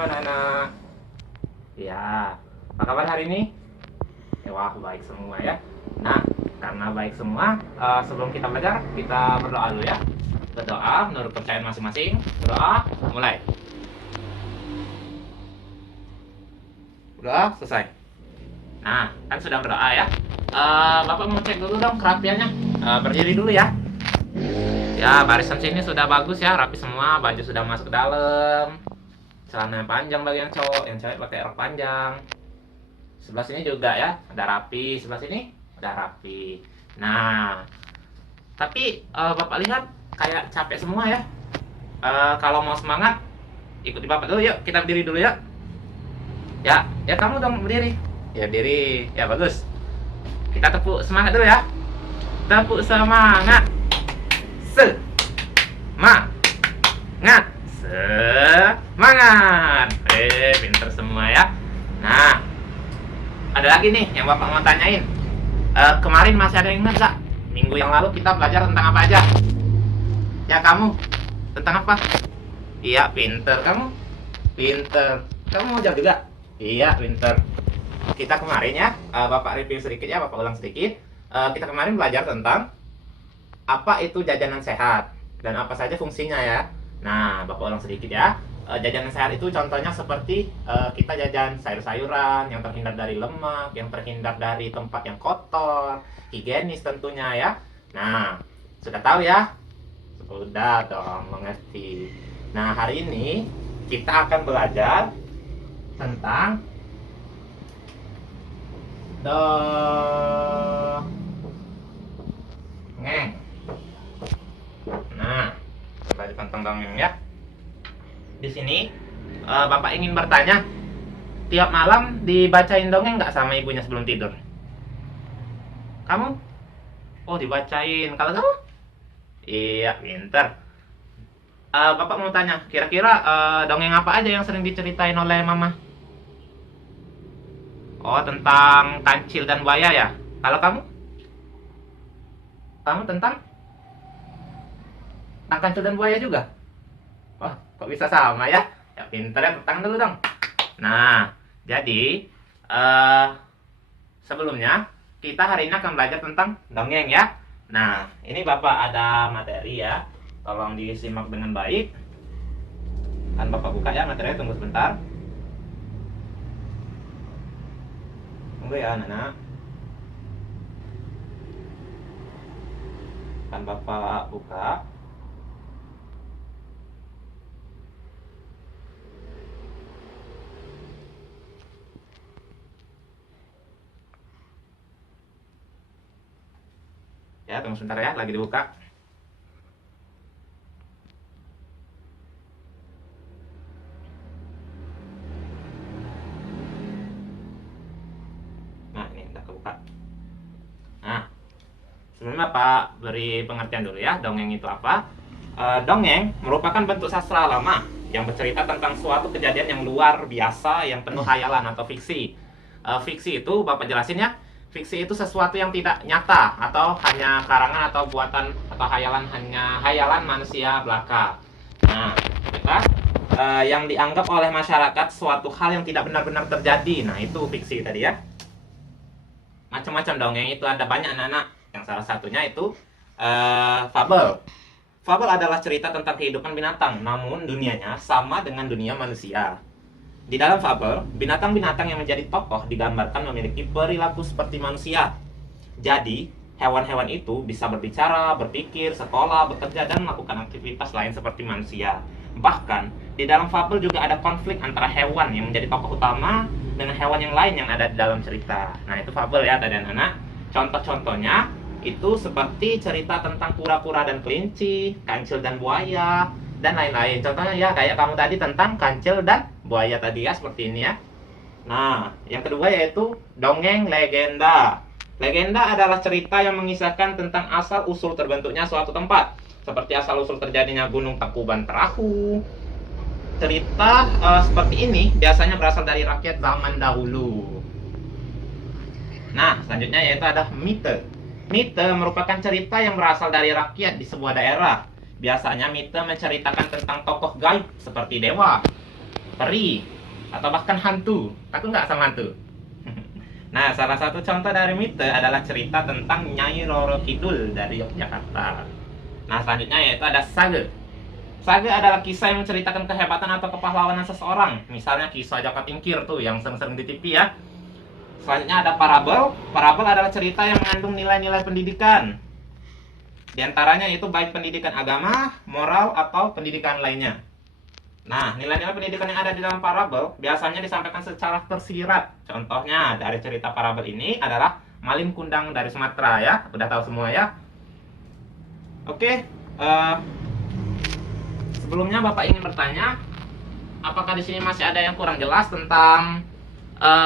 anak-anak. Ya, apa kabar hari ini? Wah, baik semua ya. Nah, karena baik semua, sebelum kita belajar, kita berdoa dulu ya. Berdoa menurut kepercayaan masing-masing. Berdoa, mulai. Berdoa, selesai. Nah, kan sudah berdoa ya. Bapak mau cek dulu dong kerapiannya. Berdiri dulu ya. Ya, barisan sini sudah bagus ya, rapi semua. Baju sudah masuk ke dalam. Celana panjang bagi yang cowok, yang cewek pakai rok panjang. Sebelah sini juga ya, ada rapi. Sebelah sini udah rapi. Nah, tapi Bapak lihat kayak capek semua ya. Kalau mau semangat, ikuti Bapak dulu yuk. Kita berdiri dulu ya. Ya, ya kamu dong berdiri. Ya berdiri, ya bagus. Kita tepuk semangat dulu ya. Tepuk semangat. Semangat. Semangat. Pinter semua ya. Nah, ada lagi nih yang Bapak mau tanyain. Kemarin masih ada yang ingat gak? Minggu yang lalu kita belajar tentang apa aja? Ya kamu, tentang apa? Iya, pinter. Kamu? Pinter. Kamu mau jawab juga? Iya, pinter. Kita kemarin ya, Bapak review sedikit ya, Bapak ulang sedikit. Kita kemarin belajar tentang apa itu jajanan sehat dan apa saja fungsinya ya. Nah, Bapak ulang sedikit ya. Jajanan sehat itu contohnya seperti kita jajan sayur-sayuran yang terhindar dari lemak, yang terhindar dari tempat yang kotor, higienis tentunya ya. Nah, sudah tahu ya? Sudah dong, mengerti. Nah, hari ini kita akan belajar tentang dongeng. Nah, coba ditonton dongeng ya. Di sini Bapak ingin bertanya, tiap malam dibacain dongeng nggak sama ibunya sebelum tidur? Kamu? Oh, dibacain. Kalau kamu? Iya, pinter. Bapak mau tanya, kira-kira dongeng apa aja yang sering diceritain oleh Mama? Oh, tentang kancil dan buaya ya? Kalau kamu? Kamu tentang kancil dan buaya juga? Wah, kok bisa sama ya? Ya pinter ya, tepuk dulu dong. Nah, jadi sebelumnya kita hari ini akan belajar tentang dongeng ya. Nah, ini Bapak ada materi ya. Tolong disimak dengan baik. Kan Bapak buka ya materinya, tunggu sebentar. Tunggu ya anak-anak. Kan Bapak buka. Ya, tunggu sebentar ya, lagi dibuka. Nah, ini udah kebuka. Nah, sebelumnya Pak beri pengertian dulu ya, dongeng itu apa? Dongeng merupakan bentuk sastra lama yang bercerita tentang suatu kejadian yang luar biasa, yang penuh hayalan atau fiksi. Fiksi itu Bapak jelasin ya. Fiksi itu sesuatu yang tidak nyata atau hanya karangan atau buatan atau hayalan manusia belaka. Nah, kita yang dianggap oleh masyarakat suatu hal yang tidak benar-benar terjadi. Nah, itu fiksi tadi ya. Macam-macam dongeng itu ada banyak anak-anak. Yang salah satunya itu fabel. Fabel adalah cerita tentang kehidupan binatang, namun dunianya sama dengan dunia manusia. Di dalam fabel, binatang-binatang yang menjadi tokoh digambarkan memiliki perilaku seperti manusia. Jadi, hewan-hewan itu bisa berbicara, berpikir, sekolah, bekerja, dan melakukan aktivitas lain seperti manusia. Bahkan, di dalam fabel juga ada konflik antara hewan yang menjadi tokoh utama dengan hewan yang lain yang ada di dalam cerita. Nah, itu fabel ya tadi anak-anak. Contoh-contohnya itu seperti cerita tentang kura-kura dan kelinci, kancil dan buaya, dan lain-lain. Contohnya ya kayak kamu tadi tentang kancil dan buaya tadi ya, seperti ini ya. Nah, yang kedua yaitu dongeng legenda. Legenda adalah cerita yang mengisahkan tentang asal-usul terbentuknya suatu tempat, seperti asal-usul terjadinya Gunung Tangkuban Perahu. Cerita seperti ini biasanya berasal dari rakyat zaman dahulu. Nah, selanjutnya yaitu ada mite. Mite merupakan cerita yang berasal dari rakyat di sebuah daerah. Biasanya mite menceritakan tentang tokoh gaib seperti dewa, peri, atau bahkan hantu. Takut nggak sama hantu? Nah, salah satu contoh dari mite adalah cerita tentang Nyai Roro Kidul dari Yogyakarta. Nah, selanjutnya yaitu ada sage. Sage adalah kisah yang menceritakan kehebatan atau kepahlawanan seseorang. Misalnya kisah Jaka Tingkir tuh yang sering-sering di TV ya. Selanjutnya ada parabel. Parabel adalah cerita yang mengandung nilai-nilai pendidikan. Di antaranya itu baik pendidikan agama, moral, atau pendidikan lainnya. Nah, nilai-nilai pendidikan yang ada di dalam parabel biasanya disampaikan secara tersirat. Contohnya dari cerita parabel ini adalah Malin Kundang dari Sumatera ya. Udah tahu semua ya. Oke, sebelumnya Bapak ingin bertanya, apakah di sini masih ada yang kurang jelas tentang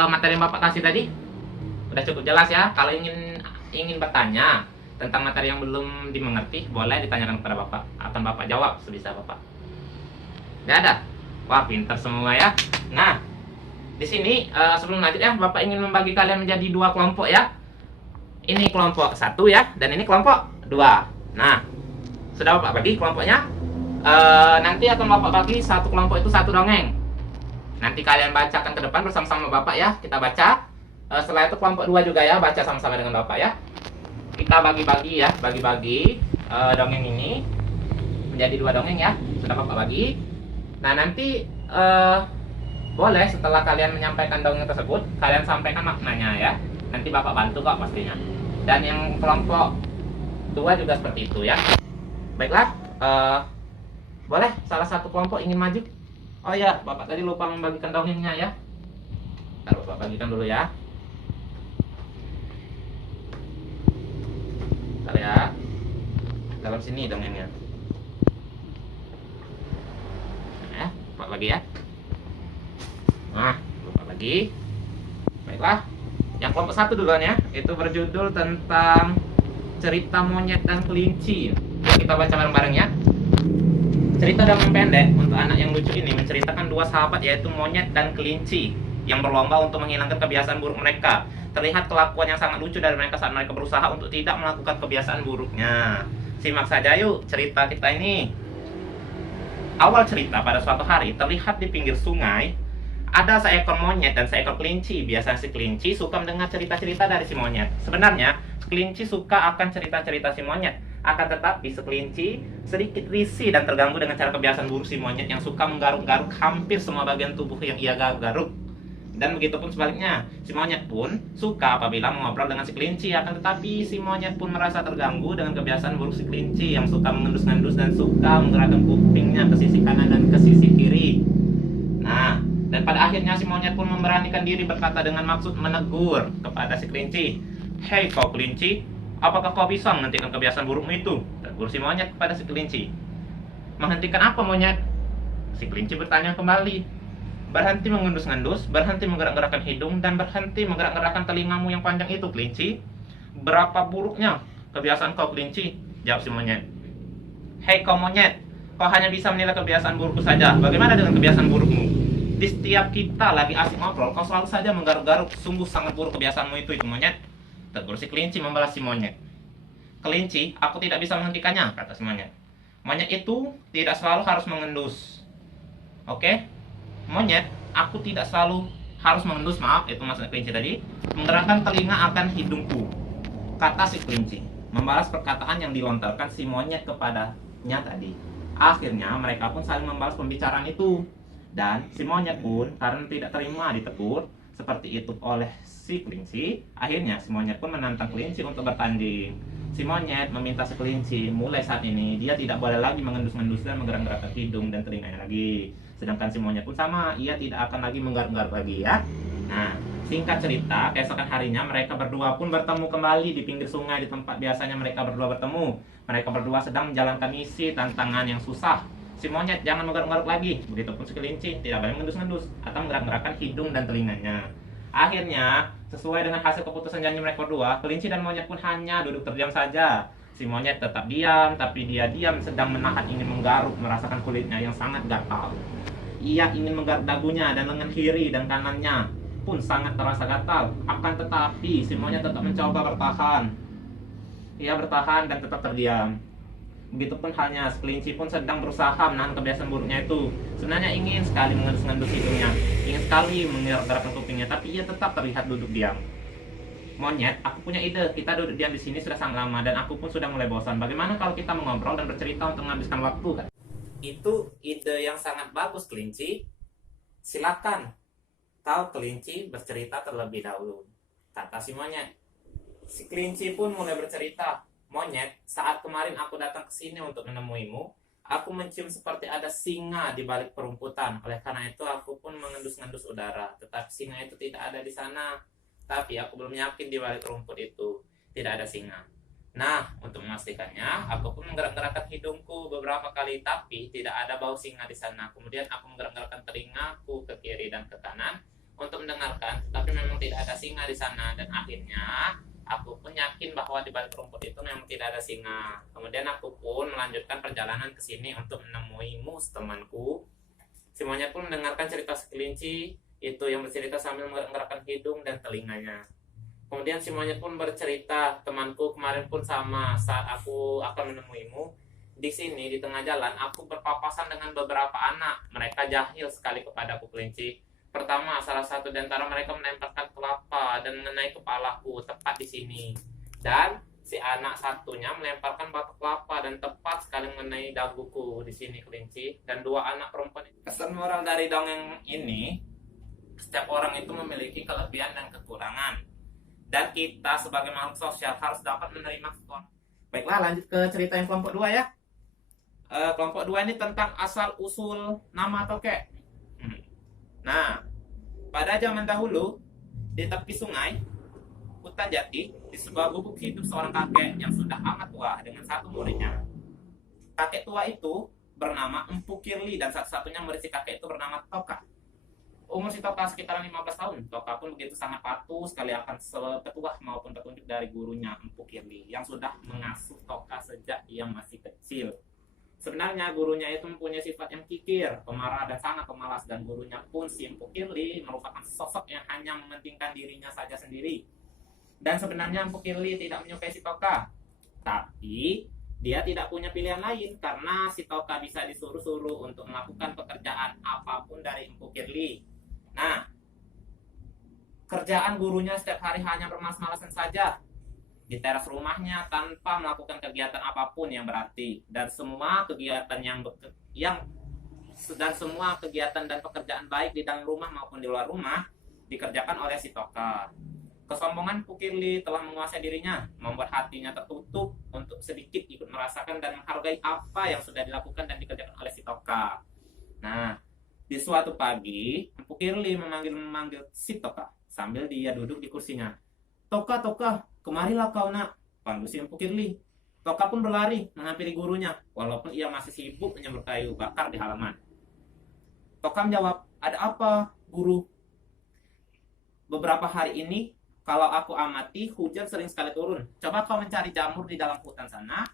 materi yang Bapak kasih tadi? Udah cukup jelas ya. Kalau ingin bertanya tentang materi yang belum dimengerti, boleh ditanyakan kepada Bapak. Akan Bapak jawab sebisa Bapak. Nggak ada? Wah, pintar semua ya. Nah, di sini sebelum lanjut ya, Bapak ingin membagi kalian menjadi dua kelompok ya. Ini kelompok 1 ya, dan ini kelompok 2. Nah, sudah Bapak bagi kelompoknya. Nanti akan Bapak bagi satu kelompok itu satu dongeng. Nanti kalian bacakan ke depan bersama-sama Bapak ya. Kita baca. Setelah itu kelompok 2 juga ya, baca sama-sama dengan Bapak ya. Kita bagi-bagi ya, bagi-bagi dongeng ini menjadi 2 dongeng ya. Sudah Bapak bagi. Nah, nanti boleh setelah kalian menyampaikan dongeng tersebut, kalian sampaikan maknanya ya. Nanti Bapak bantu kok pastinya. Dan yang kelompok 2 juga seperti itu ya. Baiklah, boleh salah satu kelompok ingin maju? Oh ya, Bapak tadi lupa membagikan dongengnya ya. Ntar Bapak bagikan dulu ya. Ntar ya. Dalam sini dongengnya. Bapak bagi ya. Nah, Bapak bagi. Baiklah. Yang kelompok 1 duluan ya. Itu berjudul tentang cerita monyet dan kelinci. Kita baca bareng-bareng ya. Cerita dongeng pendek untuk anak yang lucu ini menceritakan 2 sahabat yaitu monyet dan kelinci yang berlomba untuk menghilangkan kebiasaan buruk mereka. Terlihat kelakuan yang sangat lucu dari mereka saat mereka berusaha untuk tidak melakukan kebiasaan buruknya. Simak saja yuk cerita kita ini. Awal cerita, pada suatu hari terlihat di pinggir sungai ada seekor monyet dan seekor kelinci. Biasanya si kelinci suka mendengar cerita-cerita dari si monyet. Sebenarnya kelinci suka akan cerita-cerita si monyet. Akan tetapi si kelinci sedikit risih dan terganggu dengan cara kebiasaan buruk si monyet yang suka menggaruk-garuk hampir semua bagian tubuh yang ia garuk. Dan begitu pun sebaliknya, si monyet pun suka apabila mengobrol dengan si kelinci. Akan tetapi si monyet pun merasa terganggu dengan kebiasaan buruk si kelinci yang suka mengendus-endus dan suka menggerakkan kupingnya ke sisi kanan dan ke sisi kiri. Nah, dan pada akhirnya si monyet pun memberanikan diri berkata dengan maksud menegur kepada si kelinci. Hei kau kelinci, apakah kau bisa menghentikan kebiasaan burukmu itu? Tegur si monyet kepada si kelinci. Menghentikan apa monyet? Si kelinci bertanya kembali. Berhenti mengendus-endus, berhenti menggerak-gerakkan hidung, dan berhenti menggerak-gerakkan telingamu yang panjang itu, kelinci. Berapa buruknya kebiasaan kau, kelinci? Jawab si monyet. Hei kau monyet, kau hanya bisa menilai kebiasaan burukku saja. Bagaimana dengan kebiasaan burukmu? Di setiap kita lagi asik ngobrol, kau selalu saja menggaruk-garuk. Sungguh sangat buruk kebiasaanmu itu monyet. Tegur si kelinci membalas si monyet. Kelinci, aku tidak bisa menghentikannya, kata si monyet. Monyet itu tidak selalu harus mengendus. Oke? Monyet, aku tidak selalu harus mengendus, maaf, itu maksudnya kelinci tadi. Menggerakkan telinga akan hidungku, kata si kelinci, membalas perkataan yang dilontarkan si monyet kepadanya tadi. Akhirnya mereka pun saling membalas pembicaraan itu. Dan si monyet pun karena tidak terima ditegur seperti itu oleh si kelinci, akhirnya si monyet pun menantang kelinci untuk bertanding. Si monyet meminta si kelinci mulai saat ini dia tidak boleh lagi mengendus-endus dan menggerak-gerakkan hidung dan telinganya lagi. Sedangkan si monyet pun sama, ia tidak akan lagi menggaruk-garuk lagi ya. Nah, singkat cerita, keesokan harinya mereka berdua pun bertemu kembali di pinggir sungai di tempat biasanya mereka berdua bertemu. Mereka berdua sedang menjalankan misi tantangan yang susah. Si monyet jangan menggaruk-garuk lagi, begitupun si kelinci tidak boleh mengendus-endus atau menggerak-gerakkan hidung dan telinganya. Akhirnya, sesuai dengan hasil keputusan janji mereka berdua, kelinci dan monyet pun hanya duduk terdiam saja. Si monyet tetap diam, tapi dia diam sedang menahan ingin menggaruk, merasakan kulitnya yang sangat gatal. Ia ingin menggaruk dagunya dan lengan kiri dan kanannya pun sangat terasa gatal. Akan tetapi si monyet tetap mencoba bertahan. Ia bertahan dan tetap terdiam. Begitupun halnya, si kelinci pun sedang berusaha menahan kebiasaan buruknya itu. Sebenarnya ingin sekali mengendus-ngendus hidungnya, ingin sekali menggerak-gerakkan kupingnya, tapi ia tetap terlihat duduk diam. Monyet, aku punya ide. Kita duduk diam di sini sudah sangat lama dan aku pun sudah mulai bosan. Bagaimana kalau kita mengobrol dan bercerita untuk menghabiskan waktu, kan? Itu ide yang sangat bagus, kelinci. Silakan. Kau kelinci bercerita terlebih dahulu, kata si monyet. Si kelinci pun mulai bercerita. Monyet, saat kemarin aku datang ke sini untuk menemuimu, aku mencium seperti ada singa di balik perumputan. Oleh karena itu aku pun mengendus-ngendus udara. Tetapi singa itu tidak ada di sana. Tapi aku belum yakin di balik rumput itu tidak ada singa. Nah, untuk memastikannya, aku pun menggerak-gerakkan hidungku beberapa kali, tapi tidak ada bau singa di sana. Kemudian aku menggerak-gerakkan telingaku ke kiri dan ke kanan untuk mendengarkan, tapi memang tidak ada singa di sana. Dan akhirnya aku pun yakin bahwa di balik rumput itu memang tidak ada singa. Kemudian aku pun melanjutkan perjalanan ke sini untuk menemuimu, temanku. Si monyet pun mendengarkan cerita si kelinci itu yang bercerita sambil menggerakkan hidung dan telinganya. Kemudian si monyet pun bercerita, temanku, kemarin pun sama saat aku akan menemuimu. Di sini di tengah jalan aku berpapasan dengan beberapa anak. Mereka jahil sekali kepadaku, kelinci. Pertama, salah satu di antara mereka menempelkan kelapa dan mengenai kepalaku tepat di sini. Dan si anak satunya melemparkan batok kelapa dan tepat sekali mengenai daguku di sini, kelinci. Dan dua anak perempuan itu. Kesan moral dari dongeng ini, setiap orang itu memiliki kelebihan dan kekurangan. Dan kita sebagai makhluk sosial harus dapat menerima kekurangan. Baiklah, lanjut ke cerita yang kelompok 2 ya. Kelompok 2 ini tentang asal-usul nama tokek. Nah, pada zaman dahulu, di tepi sungai, hutan jati, di sebuah gubuk hidup seorang kakek yang sudah amat tua dengan satu muridnya. Kakek tua itu bernama Empu Kirli dan satu-satunya murid si kakek itu bernama Toka. Umur si Toka sekitar 15 tahun. Toka pun begitu sangat patuh sekali akan petuah maupun petunjuk dari gurunya Empu Kirli yang sudah mengasuh Toka sejak ia masih kecil. Sebenarnya gurunya itu mempunyai sifat yang kikir, pemarah dan sangat pemalas, dan gurunya pun si Empu Kirli merupakan sosok yang hanya mementingkan dirinya saja sendiri. Dan sebenarnya Empu Kirli tidak menyukai si Toka, tapi dia tidak punya pilihan lain karena si Toka bisa disuruh-suruh untuk melakukan pekerjaan apapun dari Empu Kirli. Nah, kerjaan gurunya setiap hari hanya bermalas-malasan saja di teras rumahnya tanpa melakukan kegiatan apapun yang berarti, dan semua kegiatan semua kegiatan dan pekerjaan baik di dalam rumah maupun di luar rumah dikerjakan oleh si Toka. Kesombongan Pukirli telah menguasai dirinya, membuat hatinya tertutup untuk sedikit ikut merasakan dan menghargai apa yang sudah dilakukan dan dikerjakan oleh si Toka. Nah, di suatu pagi, Pukirli memanggil si Toka sambil dia duduk di kursinya. Toka, Toka, kemarilah kau nak, panggil si Pukirli. Toka pun berlari menghampiri gurunya, walaupun ia masih sibuk menyember kayu bakar di halaman. Toka menjawab, ada apa, guru? Beberapa hari ini, kalau aku amati, hujan sering sekali turun. Coba kau mencari jamur di dalam hutan sana,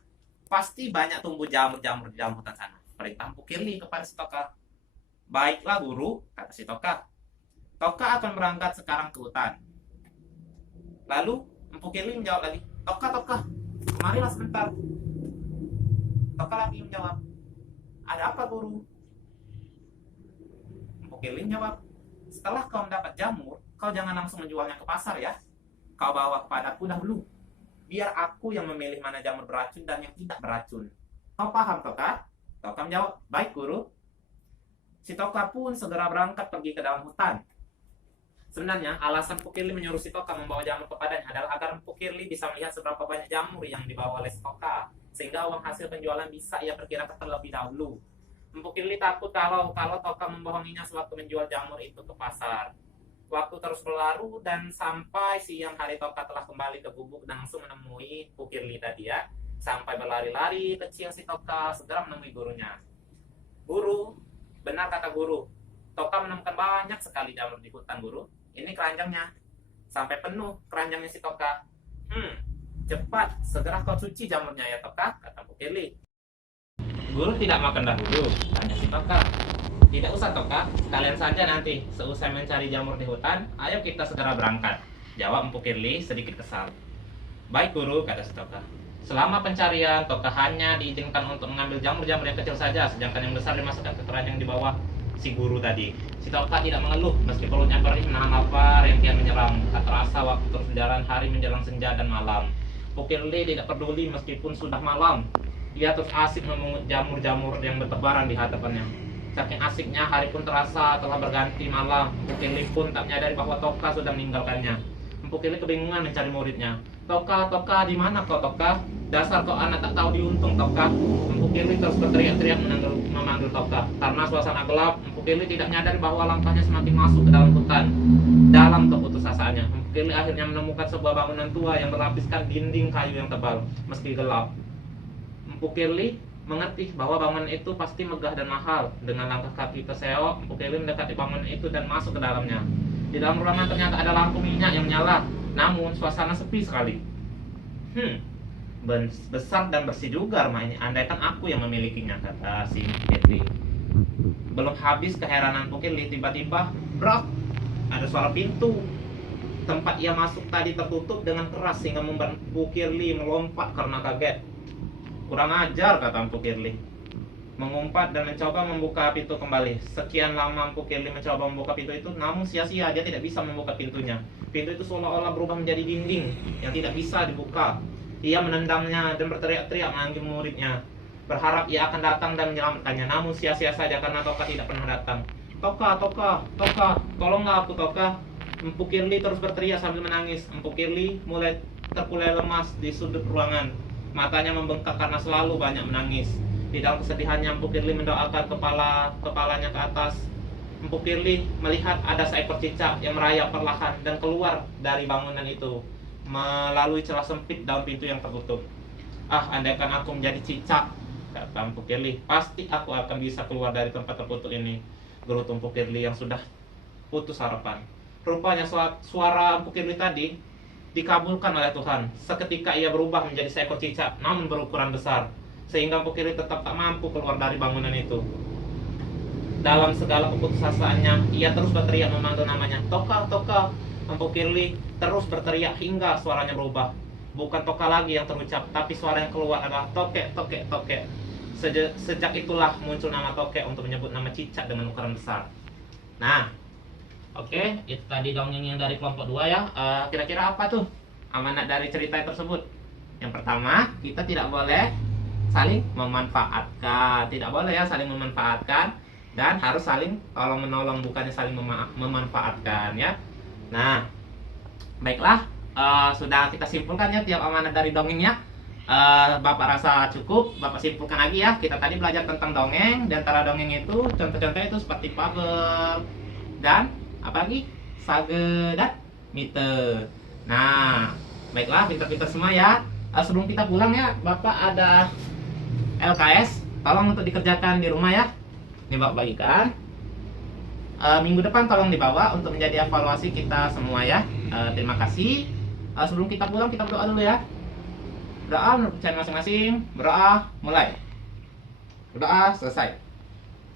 pasti banyak tumbuh jamur-jamur di dalam hutan sana. Perintah Pukirli kepada si Toka. Baiklah guru, kata si Toka. Toka akan berangkat sekarang ke hutan. Lalu Pukirli menjawab lagi, Toka, kemarilah sebentar. Toka lagi menjawab, ada apa guru? Pukirli menjawab, setelah kau mendapat jamur, kau jangan langsung menjualnya ke pasar ya. Kau bawa kepadaku dahulu, biar aku yang memilih mana jamur beracun dan yang tidak beracun. Kau paham, Toka? Toka menjawab, baik guru. Si Toka pun segera berangkat pergi ke dalam hutan. Sebenarnya alasan Pukirli menyuruh si Toka membawa jamur kepadanya adalah agar Pukirli bisa melihat seberapa banyak jamur yang dibawa oleh si Toka, sehingga uang hasil penjualan bisa ia perkirakan terlebih dahulu. Pukirli takut kalau Toka membohonginya sewaktu menjual jamur itu ke pasar. Waktu terus berlalu dan sampai siang hari Toka telah kembali ke gubuk dan langsung menemui Pukirli tadi ya. Sampai berlari-lari kecil si Toka segera menemui gurunya. Guru, benar kata guru, Toka menemukan banyak sekali jamur di hutan guru. Ini keranjangnya. Sampai penuh keranjangnya si Toka. Cepat, segera kau cuci jamurnya ya Toka, kata Pukirli. Guru tidak makan dahulu, tanya si Toka. Tidak usah Toka, kalian saja nanti. Seusai mencari jamur di hutan, ayo kita segera berangkat, jawab Pukirli sedikit kesal. Baik guru, kata si Toka. Selama pencarian, Toka hanya diizinkan untuk mengambil jamur-jamur yang kecil saja, sedangkan yang besar dimasukkan ke keranjang di bawah si guru tadi. Si Toka tidak mengeluh meski perutnya perih menahan lapar yang kian menyerang. Tak terasa waktu terus berjalan, hari menjelang senja dan malam. Pukirli tidak peduli meskipun sudah malam. Ia terus asik memungut jamur-jamur yang bertebaran di hadapannya. Saking asiknya, hari pun terasa telah berganti malam. Pukirli pun tak menyadari bahwa Toka sudah meninggalkannya. Pukirli kebingungan mencari muridnya. Toka, Toka, di mana kau, Toka? Dasar kau anak tak tahu diuntung, Toka. Empu Kirli terus berteriak-teriak memanggil Toka. Karena suasana gelap, Empu Kirli tidak menyadari bahwa langkahnya semakin masuk ke dalam hutan. Dalam keputusasaannya, Empu Kirli akhirnya menemukan sebuah bangunan tua yang berlapiskan dinding kayu yang tebal, meski gelap. Empu Kirli mengerti bahwa bangunan itu pasti megah dan mahal. Dengan langkah kaki keseok, Empu Kirli mendekati bangunan itu dan masuk ke dalamnya. Di dalam ruangan ternyata ada lampu minyak yang menyala, namun suasana sepi sekali. Besar dan bersih juga rumah ini, andaikan aku yang memilikinya, kata si Kirli. Belum habis keheranan Kirli, tiba-tiba brak, ada suara pintu. Tempat ia masuk tadi tertutup dengan keras sehingga membuat Kirli melompat karena kaget. Kurang ajar, kata Kirli, mengumpat dan mencoba membuka pintu kembali. Sekian lama Kirli mencoba membuka pintu itu, namun sia-sia, dia tidak bisa membuka pintunya. Pintu itu seolah-olah berubah menjadi dinding yang tidak bisa dibuka. Ia menendangnya dan berteriak-teriak memanggil muridnya, berharap ia akan datang dan menyelamatkannya. Namun sia-sia saja karena Toka tidak pernah datang. Toka, Toka, Toka, tolonglah aku, Toka. Empu Kirli terus berteriak sambil menangis. Empu Kirli mulai terkulai lemas di sudut ruangan. Matanya membengkak karena selalu banyak menangis. Di dalam kesedihannya, Empu Kirli mendoakan kepalanya ke atas. Empu Kirli melihat ada seekor cicak yang merayap perlahan dan keluar dari bangunan itu melalui celah sempit daun pintu yang tertutup. Ah, andaikan aku menjadi cicak, kata Empu Kirli, pasti aku akan bisa keluar dari tempat terkutuk ini. Gerutu Empu Kirli yang sudah putus harapan. Rupanya suara Empu Kirli tadi dikabulkan oleh Tuhan. Seketika ia berubah menjadi seekor cicak, namun berukuran besar, sehingga Empu Kirli tetap tak mampu keluar dari bangunan itu. Dalam segala keputusasaannya, ia terus berteriak memanggil namanya, Toka, Toka. Empu Kirli terus berteriak hingga suaranya berubah. Bukan Toka lagi yang terucap, tapi suara yang keluar adalah Toke, Toke, Toke. Sejak itulah muncul nama Toke untuk menyebut nama cicak dengan ukuran besar. Nah, oke, itu tadi dongeng yang dari kelompok 2 ya. Kira-kira apa tuh amanat dari cerita tersebut? Yang pertama, kita tidak boleh saling memanfaatkan. Tidak boleh ya saling memanfaatkan, dan harus saling tolong-menolong, bukannya saling memanfaatkan ya. Nah, baiklah, sudah kita simpulkan ya tiap amanat dari dongengnya. Bapak rasa cukup, Bapak simpulkan lagi ya. Kita tadi belajar tentang dongeng, dan antara dongeng itu contoh-contohnya itu seperti fabel dan apa lagi? Sage dan mite. Nah, baiklah, pintar-pintar semua ya. Sebelum kita pulang ya, Bapak ada LKS, tolong untuk dikerjakan di rumah ya. Ini Bapak bagikan. Minggu depan tolong dibawa untuk menjadi evaluasi kita semua ya. Terima kasih. Sebelum kita pulang, kita berdoa dulu ya. Berdoa menurut percayaan masing-masing. Berdoa mulai. Berdoa selesai.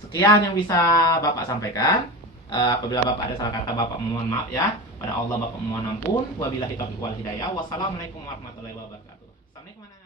Sekian yang bisa Bapak sampaikan. Apabila Bapak ada salah kata, Bapak mohon maaf ya. Pada Allah Bapak mohon ampun. Wabillahi taufiq wal hidayah. Wassalamualaikum warahmatullahi wabarakatuh. Assalamualaikum.